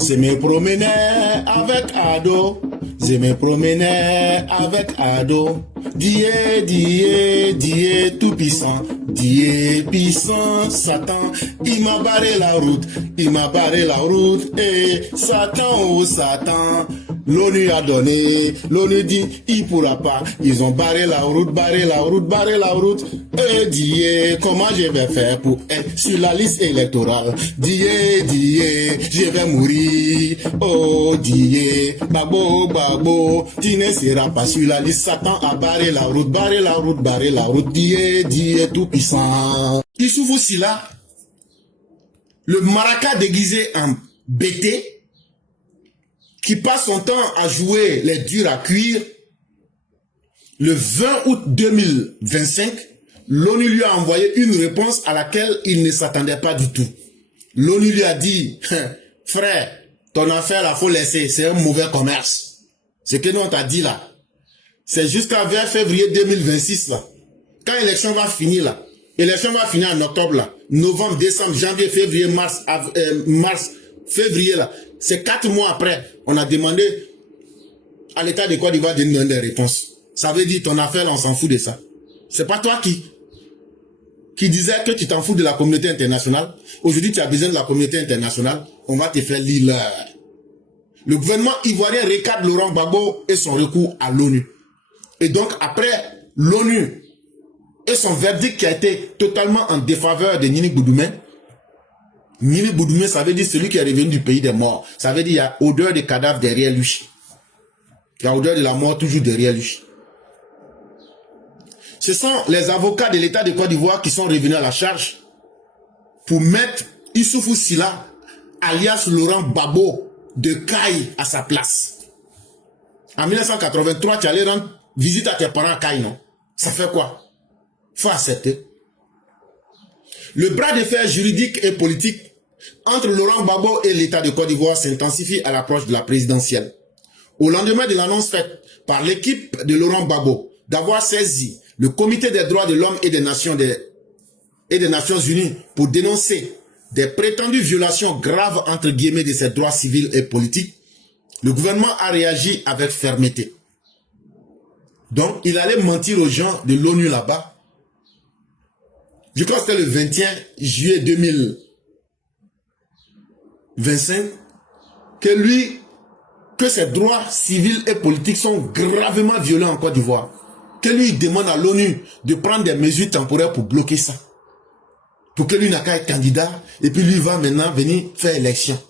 Je me promenais avec Ado, je me promenais avec Ado. Dieu tout puissant, Dieu puissant, Satan, il m'a barré la route, et Satan, oh Satan, l'ONU a donné, l'ONU dit, il pourra pas, ils ont barré la route, et Dieu, comment je vais faire pour être sur la liste électorale, Dieu, je vais mourir, oh Dieu, babo, tu ne seras pas sur la liste, Satan a barré la route, Dieu tout puissant. Issoufou Sila, le maraca déguisé en BT, qui passe son temps à jouer les durs à cuire, le 20 août 2025, l'ONU lui a envoyé une réponse à laquelle il ne s'attendait pas du tout. L'ONU lui a dit, frère, ton affaire là, faut laisser, c'est un mauvais commerce. Ce que nous on t'a dit là, c'est jusqu'à vers février 2026 là. Quand l'élection va finir là, l'élection va finir en octobre là, novembre, décembre, janvier, février, mars, février là, c'est 4 mois après, on a demandé à l'État de Côte d'Ivoire de nous donner des réponses. Ça veut dire ton affaire là, on s'en fout de ça. C'est pas toi qui disais que tu t'en fous de la communauté internationale. Aujourd'hui, tu as besoin de la communauté internationale. On va te faire lire. Le gouvernement ivoirien recadre Laurent Gbagbo et son recours à l'ONU. Et donc, après l'ONU et son verdict qui a été totalement en défaveur de Nini Boudoumé. Nini Boudoumé, ça veut dire celui qui est revenu du pays des morts. Ça veut dire qu'il y a odeur de cadavre derrière lui. Il y a odeur de la mort toujours derrière lui. Ce sont les avocats de l'État de Côte d'Ivoire qui sont revenus à la charge pour mettre Issoufou Sila, alias Laurent Gbagbo, de Caille à sa place. En 1983, tu allais rendre visite à tes parents à Caille, non? Ça fait quoi? Faut accepter. Le bras de fer juridique et politique entre Laurent Gbagbo et l'État de Côte d'Ivoire s'intensifie à l'approche de la présidentielle. Au lendemain de l'annonce faite par l'équipe de Laurent Gbagbo d'avoir saisi le Comité des droits de l'homme et des Nations Unies pour dénoncer des prétendues violations graves entre guillemets de ses droits civils et politiques, le gouvernement a réagi avec fermeté. Donc, il allait mentir aux gens de l'ONU là-bas. Je crois que c'était le 21 juillet 2025 que ses droits civils et politiques sont gravement violents en Côte d'Ivoire. Que lui demande à l'ONU de prendre des mesures temporaires pour bloquer ça. Pour que lui n'a qu'à être candidat et puis lui va maintenant venir faire élection.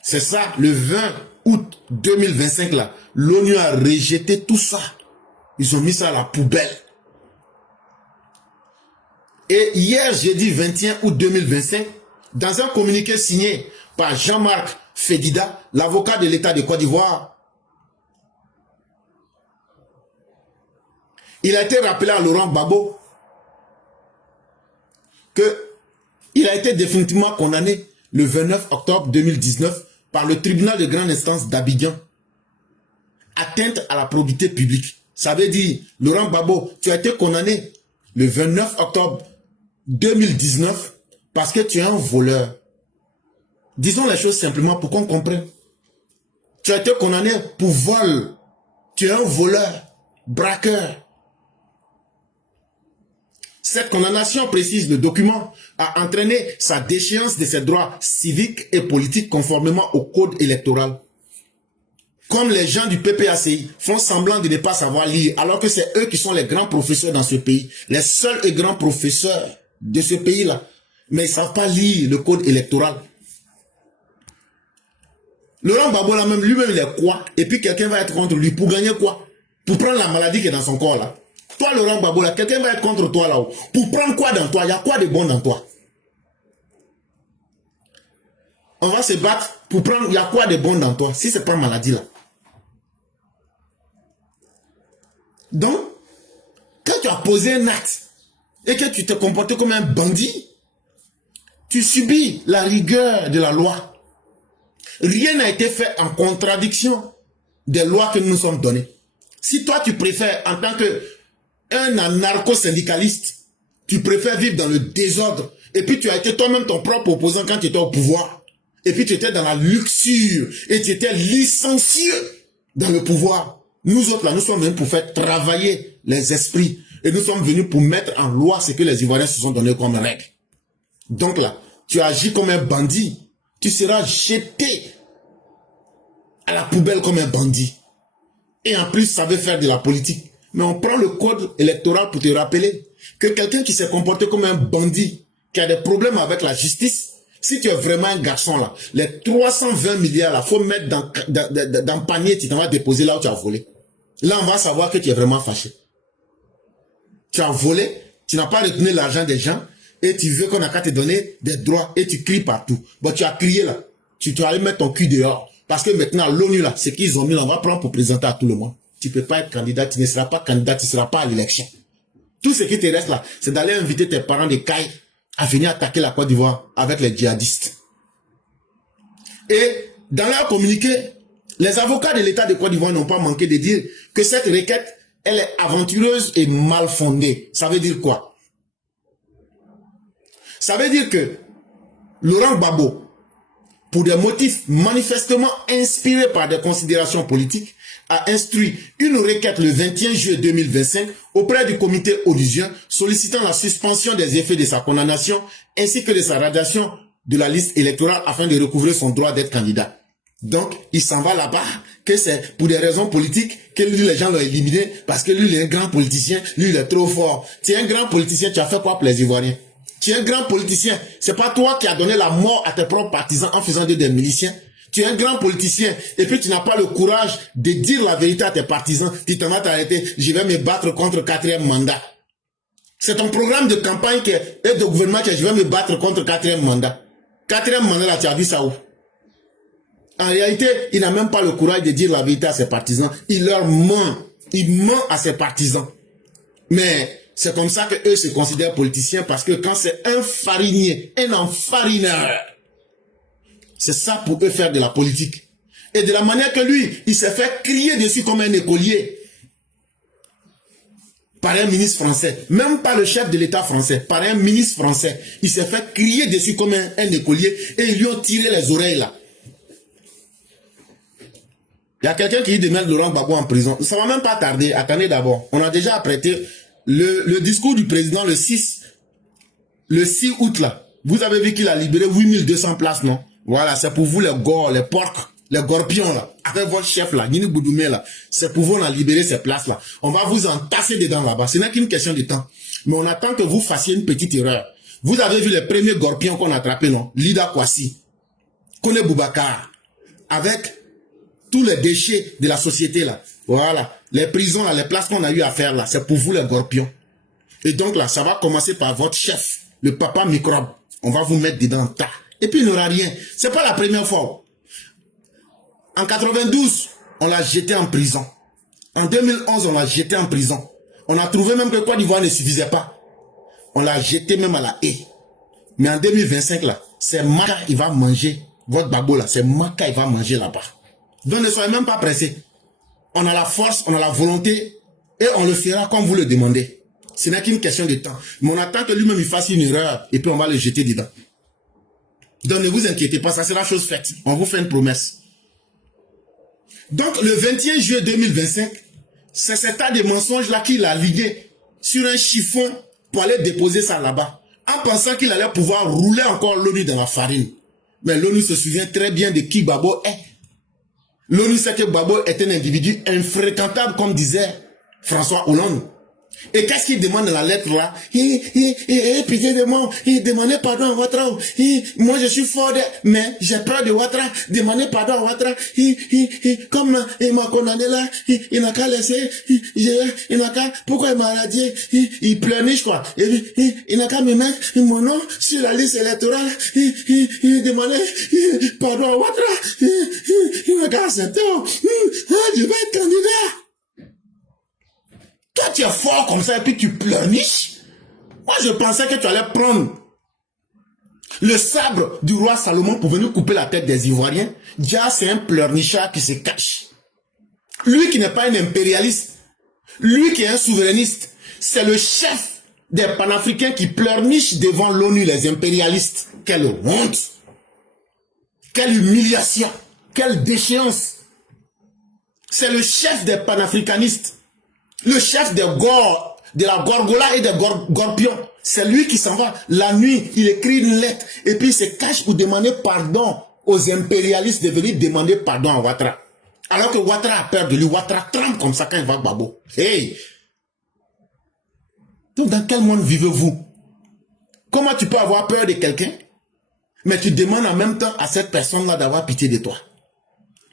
C'est ça, le 20 août 2025 là, l'ONU a rejeté tout ça. Ils ont mis ça à la poubelle. Et hier, jeudi 21 août 2025, dans un communiqué signé par Jean-Marc Fedida, l'avocat de l'État de Côte d'Ivoire, il a été rappelé à Laurent Gbagbo qu'il a été définitivement condamné le 29 octobre 2019 par le tribunal de grande instance d'Abidjan. Atteinte à la probité publique. Ça veut dire, Laurent Gbagbo, tu as été condamné le 29 octobre 2019 parce que tu es un voleur. Disons les choses simplement pour qu'on comprenne. Tu as été condamné pour vol. Tu es un voleur, braqueur. Cette condamnation, précise le document, a entraîné sa déchéance de ses droits civiques et politiques conformément au code électoral. Comme les gens du PPACI font semblant de ne pas savoir lire, alors que c'est eux qui sont les grands professeurs dans ce pays, les seuls et grands professeurs de ce pays-là, mais ils ne savent pas lire le code électoral. Laurent Gbagbo là même, lui-même il est quoi? Et puis quelqu'un va être contre lui pour gagner quoi? Pour prendre la maladie qui est dans son corps là. Toi, Laurent Gbagbo, là, quelqu'un va être contre toi là-haut. Pour prendre quoi dans toi? Il y a quoi de bon dans toi? On va se battre pour prendre, il y a quoi de bon dans toi? Si ce n'est pas maladie là. Donc, quand tu as posé un acte et que tu te comportes comme un bandit, tu subis la rigueur de la loi. Rien n'a été fait en contradiction des lois que nous nous sommes données. Si toi, tu préfères, en tant qu'un anarcho-syndicaliste, tu préfères vivre dans le désordre, et puis tu as été toi-même ton propre opposant quand tu étais au pouvoir, Et puis tu étais dans la luxure. Et tu étais licencieux dans le pouvoir. Nous autres là, nous sommes venus pour faire travailler les esprits. Et nous sommes venus pour mettre en loi ce que les Ivoiriens se sont donné comme règle. Donc là, tu agis comme un bandit. Tu seras jeté à la poubelle comme un bandit. Et en plus, ça veut faire de la politique. Mais on prend le code électoral pour te rappeler que quelqu'un qui s'est comporté comme un bandit, qui a des problèmes avec la justice, si tu es vraiment un garçon là, les 320 milliards là, faut mettre dans le panier, tu t'en vas déposer là où tu as volé. Là, on va savoir que tu es vraiment fâché. Tu as volé, tu n'as pas retenu l'argent des gens, et tu veux qu'on a qu'à te donner des droits, et tu cries partout. Bon, tu as crié là, tu dois aller mettre ton cul dehors. Parce que maintenant, l'ONU là, ce qu'ils ont mis, on va prendre pour présenter à tout le monde. Tu ne peux pas être candidat, tu ne seras pas candidat, tu ne seras pas à l'élection. Tout ce qui te reste là, c'est d'aller inviter tes parents de Caille à venir attaquer la Côte d'Ivoire avec les djihadistes. Et dans leur communiqué, les avocats de l'État de Côte d'Ivoire n'ont pas manqué de dire que cette requête, elle est aventureuse et mal fondée. Ça veut dire quoi? Ça veut dire que Laurent Gbagbo, pour des motifs manifestement inspirés par des considérations politiques, a instruit une requête le 21 juillet 2025 auprès du comité onusien sollicitant la suspension des effets de sa condamnation ainsi que de sa radiation de la liste électorale afin de recouvrer son droit d'être candidat. Donc, il s'en va là-bas, que c'est pour des raisons politiques que lui, les gens l'ont éliminé parce que lui, il est un grand politicien, lui, il est trop fort. Tu es un grand politicien, tu as fait quoi pour les Ivoiriens? Tu es un grand politicien, c'est pas toi qui as donné la mort à tes propres partisans en faisant des miliciens. Tu es un grand politicien et puis tu n'as pas le courage de dire la vérité à tes partisans. Tu t'en vas t'arrêter, je vais me battre contre 4e mandat. C'est ton programme de campagne et de gouvernement que je vais me battre contre 4e mandat. 4e mandat là, tu as vu ça où? En réalité, il n'a même pas le courage de dire la vérité à ses partisans. Il leur ment. Il ment à ses partisans. Mais c'est comme ça qu'eux se considèrent politiciens parce que quand c'est un farinier, un enfarineur, c'est ça pour eux faire de la politique. Et de la manière que lui, il s'est fait crier dessus comme un écolier par un ministre français. Même pas le chef de l'État français, par un ministre français. Il s'est fait crier dessus comme un écolier et ils lui ont tiré les oreilles là. Il y a quelqu'un qui dit de mettre Laurent Gbagbo en prison. Ça va même pas tarder. Attendez d'abord. On a déjà apprêté le discours du président le 6 août là. Vous avez vu qu'il a libéré 8200 places, non? Voilà, c'est pour vous les gors, les porcs, les gorpions là. Avec votre chef là, Nini Boudoumé là. C'est pour vous on a libéré ces places là. On va vous entasser dedans là-bas. Ce n'est qu'une question de temps. Mais on attend que vous fassiez une petite erreur. Vous avez vu les premiers gorpions qu'on a attrapés, non? Lida Kwasi, Kone Boubacar, avec tous les déchets de la société là. Voilà. Les prisons là, les places qu'on a eu à faire là, c'est pour vous les gorpions. Et donc là, ça va commencer par votre chef, le papa microbe. On va vous mettre dedans tas. Et puis il n'y aura rien. C'est pas la première fois. En 92, on l'a jeté en prison. En 2011, on l'a jeté en prison. On a trouvé même que Côte d'Ivoire ne suffisait pas. On l'a jeté même à la haie. Mais en 2025 là, c'est Maka, il va manger. Votre babo là, c'est Maka, il va manger là-bas. Donc ne soyez même pas pressés. On a la force, on a la volonté et on le fera comme vous le demandez. Ce n'est qu'une question de temps. Mais on attend que lui-même il fasse une erreur et puis on va le jeter dedans. Donc ne vous inquiétez pas, ça sera chose faite. On vous fait une promesse. Donc le 21 juillet 2025, c'est cet tas de mensonges là qu'il a ligué sur un chiffon pour aller déposer ça là-bas. En pensant qu'il allait pouvoir rouler encore l'ONU dans la farine. Mais l'ONU se souvient très bien de qui Gbagbo est. L'ONU sait que Gbagbo est un individu infréquentable comme disait François Hollande. Et qu'est-ce qu'il demande dans la lettre là? Pitié de moi, demandez pardon à Ouattara. Moi je suis fort, mais j'ai peur de Ouattara. Demandez pardon à Ouattara. Comme il m'a condamné là, il n'a qu'à laisser, il n'a qu'à, pourquoi il m'a radié? Il pleurniche quoi. Il n'a qu'à me mettre mon nom sur la liste électorale. Demandez pardon à Ouattara. Il n'a qu'à accepter. Je vais être candidat. Toi, tu es fort comme ça et puis tu pleurniches. Moi, je pensais que tu allais prendre le sabre du roi Salomon pour venir couper la tête des Ivoiriens. Déjà, c'est un pleurnichard qui se cache. Lui qui n'est pas un impérialiste, lui qui est un souverainiste, c'est le chef des panafricains qui pleurnichent devant l'ONU, les impérialistes. Quelle honte! Quelle humiliation, quelle déchéance. C'est le chef des panafricanistes, le chef des Gor, de la Gorgola et des Gorpions. C'est lui qui s'en va. La nuit, il écrit une lettre et puis il se cache pour demander pardon aux impérialistes de venir demander pardon à Ouattara. Alors que Ouattara a peur de lui. Ouattara tremble comme ça quand il va Gbagbo. Hey! Donc dans quel monde vivez-vous? Comment tu peux avoir peur de quelqu'un, mais tu demandes en même temps à cette personne-là d'avoir pitié de toi?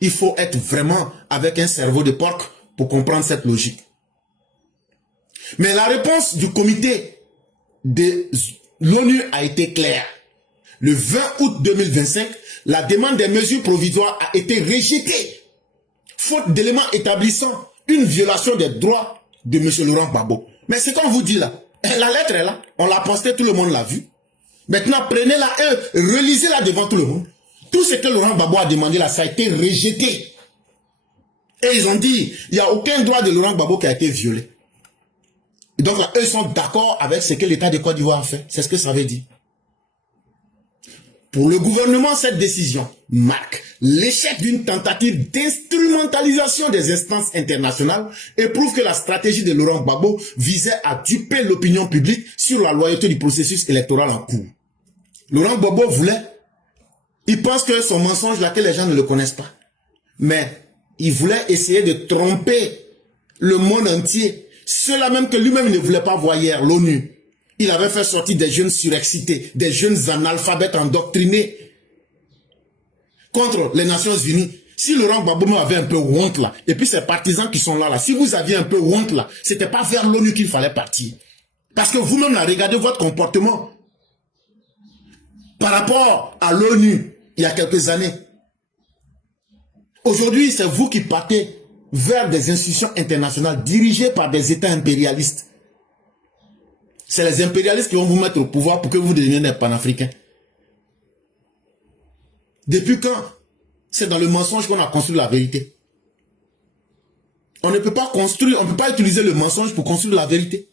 Il faut être vraiment avec un cerveau de porc pour comprendre cette logique. Mais la réponse du comité de l'ONU a été claire. Le 20 août 2025, la demande des mesures provisoires a été rejetée, faute d'éléments établissant une violation des droits de M. Laurent Gbagbo. Mais c'est comme vous dit là, la lettre est là, on l'a postée, tout le monde l'a vue. Maintenant, prenez-la et relisez-la devant tout le monde. Tout ce que Laurent Gbagbo a demandé là, ça a été rejeté. Et ils ont dit, il n'y a aucun droit de Laurent Gbagbo qui a été violé. Et donc là, eux sont d'accord avec ce que l'État de Côte d'Ivoire a fait. C'est ce que ça veut dire. Pour le gouvernement, cette décision marque l'échec d'une tentative d'instrumentalisation des instances internationales et prouve que la stratégie de Laurent Gbagbo visait à duper l'opinion publique sur la loyauté du processus électoral en cours. Laurent Gbagbo voulait, il pense que son mensonge là, que les gens ne le connaissent pas, mais il voulait essayer de tromper le monde entier. Ceux-là même que lui-même ne voulait pas voir hier, l'ONU. Il avait fait sortir des jeunes surexcités, des jeunes analphabètes endoctrinés contre les Nations Unies. Si Laurent Gbagbo avait un peu honte là, et puis ses partisans qui sont là, si vous aviez un peu honte là, c'était pas vers l'ONU qu'il fallait partir. Parce que vous-même là, regardez votre comportement par rapport à l'ONU il y a quelques années. Aujourd'hui, c'est vous qui partez vers des institutions internationales dirigées par des États impérialistes. C'est les impérialistes qui vont vous mettre au pouvoir pour que vous deveniez des panafricains. Depuis quand? C'est dans le mensonge qu'on a construit la vérité. On ne peut pas construire, on ne peut pas utiliser le mensonge pour construire la vérité.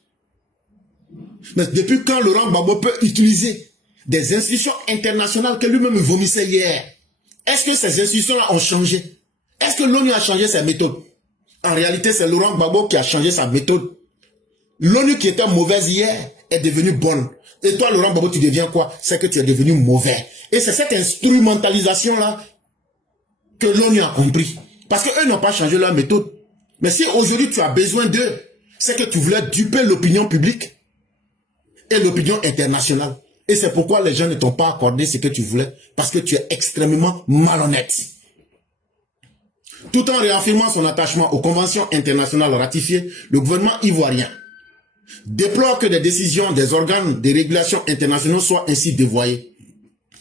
Mais depuis quand Laurent Gbagbo peut utiliser des institutions internationales que lui-même vomissait hier? Est-ce que ces institutions-là ont changé? Est-ce que l'ONU a changé ses méthodes? En réalité, c'est Laurent Gbagbo qui a changé sa méthode. L'ONU qui était mauvaise hier est devenue bonne. Et toi, Laurent Gbagbo, tu deviens quoi? C'est que tu es devenu mauvais. Et c'est cette instrumentalisation-là que l'ONU a compris. Parce qu'eux n'ont pas changé leur méthode. Mais si aujourd'hui tu as besoin d'eux, c'est que tu voulais duper l'opinion publique et l'opinion internationale. Et c'est pourquoi les gens ne t'ont pas accordé ce que tu voulais. Parce que tu es extrêmement malhonnête. Tout en réaffirmant son attachement aux conventions internationales ratifiées, le gouvernement ivoirien déplore que des décisions des organes de régulation internationaux soient ainsi dévoyées.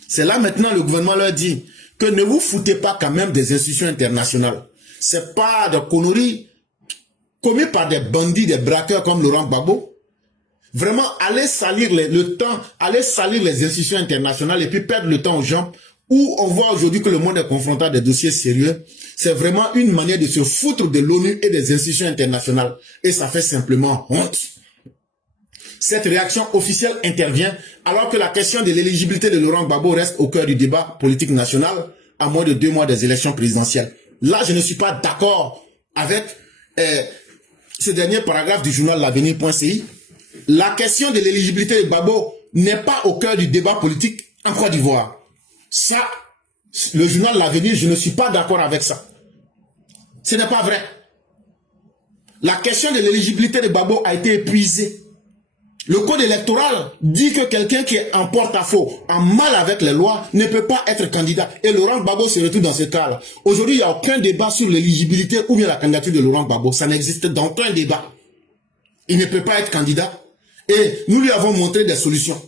C'est là maintenant le gouvernement leur dit que ne vous foutez pas quand même des institutions internationales. C'est pas de conneries commis par des bandits, des braqueurs comme Laurent Gbagbo. Vraiment, allez salir allez salir les institutions internationales et puis perdre le temps aux gens où on voit aujourd'hui que le monde est confronté à des dossiers sérieux. C'est vraiment une manière de se foutre de l'ONU et des institutions internationales. Et ça fait simplement honte. Cette réaction officielle intervient alors que la question de l'éligibilité de Laurent Gbagbo reste au cœur du débat politique national à moins de 2 mois des élections présidentielles. Là, je ne suis pas d'accord avec ce dernier paragraphe du journal L'Avenir.ci. La question de l'éligibilité de Gbagbo n'est pas au cœur du débat politique en Côte d'Ivoire. Ça, le journal L'Avenir, je ne suis pas d'accord avec ça. Ce n'est pas vrai. La question de l'éligibilité de Gbagbo a été épuisée. Le code électoral dit que quelqu'un qui est en porte-à-faux, en mal avec les lois, ne peut pas être candidat. Et Laurent Gbagbo se retrouve dans ce cas-là. Aujourd'hui, il n'y a aucun débat sur l'éligibilité ou bien la candidature de Laurent Gbagbo. Ça n'existe dans aucun débat. Il ne peut pas être candidat. Et nous lui avons montré des solutions.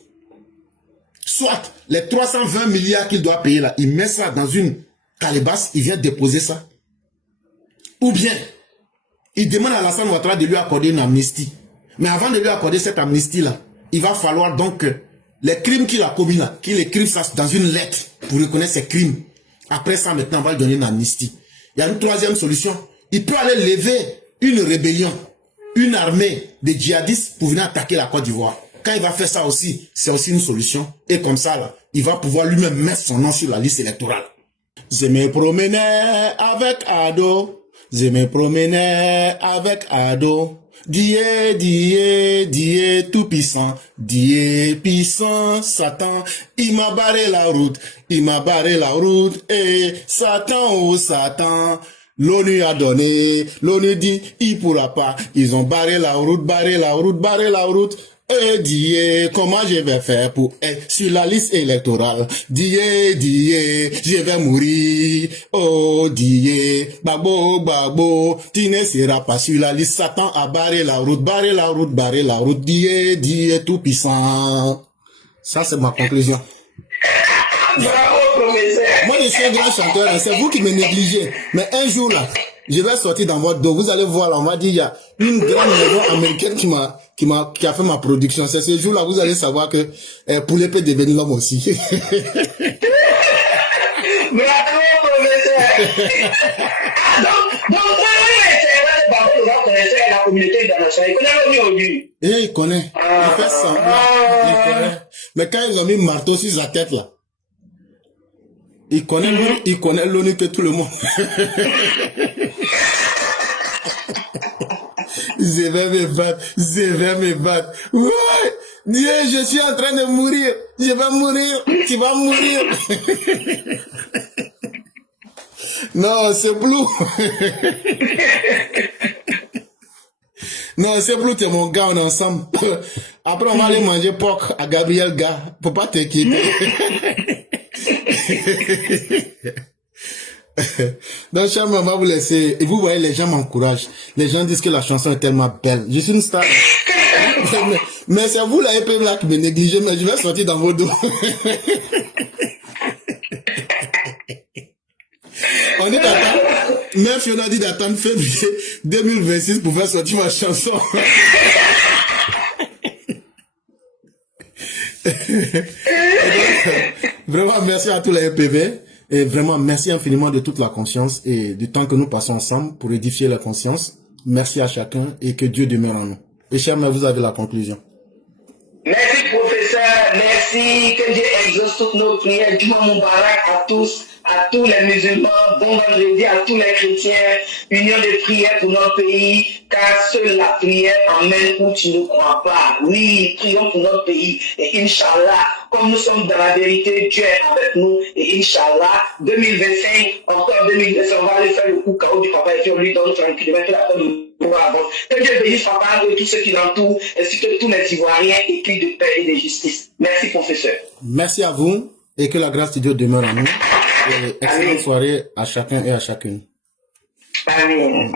Soit les 320 milliards qu'il doit payer là, il met ça dans une calebasse, il vient déposer ça. Ou bien, il demande à Alassane Ouattara de lui accorder une amnistie. Mais avant de lui accorder cette amnistie-là, il va falloir donc que les crimes qu'il a commis là, qu'il écrive ça dans une lettre pour reconnaître ses crimes. Après ça, maintenant, on va lui donner une amnistie. Il y a une troisième solution. Il peut aller lever une rébellion, une armée de djihadistes pour venir attaquer la Côte d'Ivoire. Quand il va faire ça aussi, c'est aussi une solution. Et comme ça, là, il va pouvoir lui-même mettre son nom sur la liste électorale. Je me promenais avec Ado, je me promenais avec Ado. Dieu tout puissant, Dieu puissant, Satan, il m'a barré la route, et Satan, oh Satan, l'ONU a donné, l'ONU dit, il pourra pas, ils ont barré la route, Dieu, comment je vais faire pour être sur la liste électorale? Dieu, je vais mourir. Oh Dieu, babo, tu ne seras pas sur la liste. Satan a barré la route. Dieu tout puissant. Ça, c'est ma conclusion. Bravo, professeur. Moi, je suis un grand chanteur, hein. C'est vous qui me négligez. Mais un jour, là, je vais sortir dans votre dos. Vous allez voir, là, on m'a dit, il y a une grande maison américaine qui a fait ma production. C'est ce jour-là, vous allez savoir que Poulet peut devenir l'homme aussi. Bravo, professeur. Donc, la communauté internationale, il connaît l'ONU aujourd'hui. Il connaît. Il fait semblant. Il connaît. Mais quand ils ont mis marteau sur sa tête, là, il connaît l'ONU que tout le monde. Je vais me battre. Ouais, Dieu, je suis en train de mourir. Je vais mourir. Tu vas mourir. Non, c'est Blue. Non, c'est Blue, t'es mon gars, on est ensemble. Après, on va aller manger porc à Gabriel Gars. Faut pas t'inquiéter. Donc, cher maman, vous laissez, et vous voyez, les gens m'encouragent. Les gens disent que la chanson est tellement belle. Je suis une star. mais c'est vous, la EPM, là, qui me négligez, mais je vais sortir dans vos dos. On est d'attendre, même si on a dit d'attendre février 2026 pour faire sortir ma chanson. Vraiment, merci à tous les EPV. Et vraiment, merci infiniment de toute la conscience et du temps que nous passons ensemble pour édifier la conscience. Merci à chacun et que Dieu demeure en nous. Et cher, mais vous avez la conclusion. Merci, professeur. Merci. Que Dieu exauce toutes nos prières. Juma Moubarak à tous les musulmans. Bon vendredi à tous les chrétiens. Union de prière pour notre pays. Car seule la prière emmène où tu ne crois pas. Oui, prions pour notre pays. Et Inch'Allah, comme nous sommes dans la vérité, Dieu est avec nous. Et Inch'Allah, 2025, encore 2025, on va aller faire le coup KO du papa et on lui donne tranquillement que la paix nous avance. Que Dieu bénisse papa et tous ceux qui l'entourent, ainsi que tous les Ivoiriens épris de paix et de justice. Merci, professeur. Merci à vous et que la grâce de Dieu demeure en nous. Et excellente soirée à chacun et à chacune. Amen.